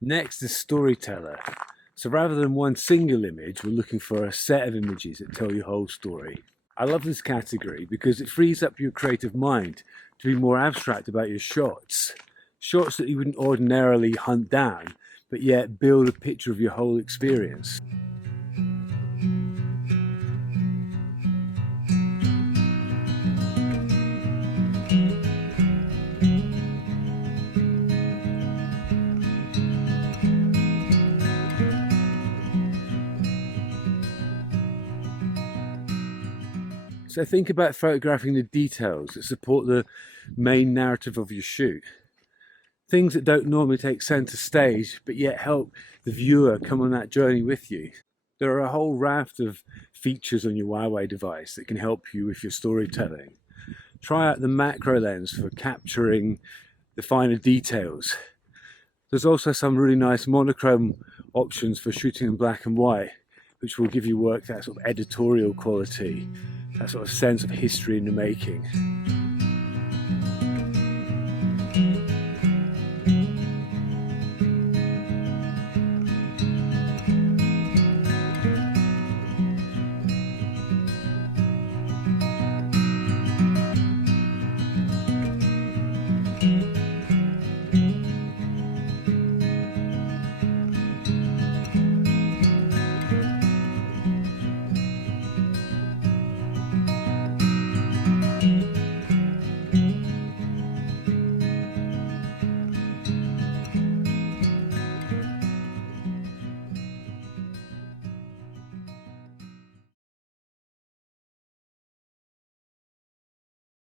Next is Storyteller. So rather than one single image, we're looking for a set of images that tell your whole story. I love this category because it frees up your creative mind to be more abstract about your shots. Shots that you wouldn't ordinarily hunt down, but yet build a picture of your whole experience. So think about photographing the details that support the main narrative of your shoot. Things that don't normally take center stage, but yet help the viewer come on that journey with you. There are a whole raft of features on your Huawei device that can help you with your storytelling. Try out the macro lens for capturing the finer details. There's also some really nice monochrome options for shooting in black and white, which will give your work that sort of editorial quality, that sort of sense of history in the making.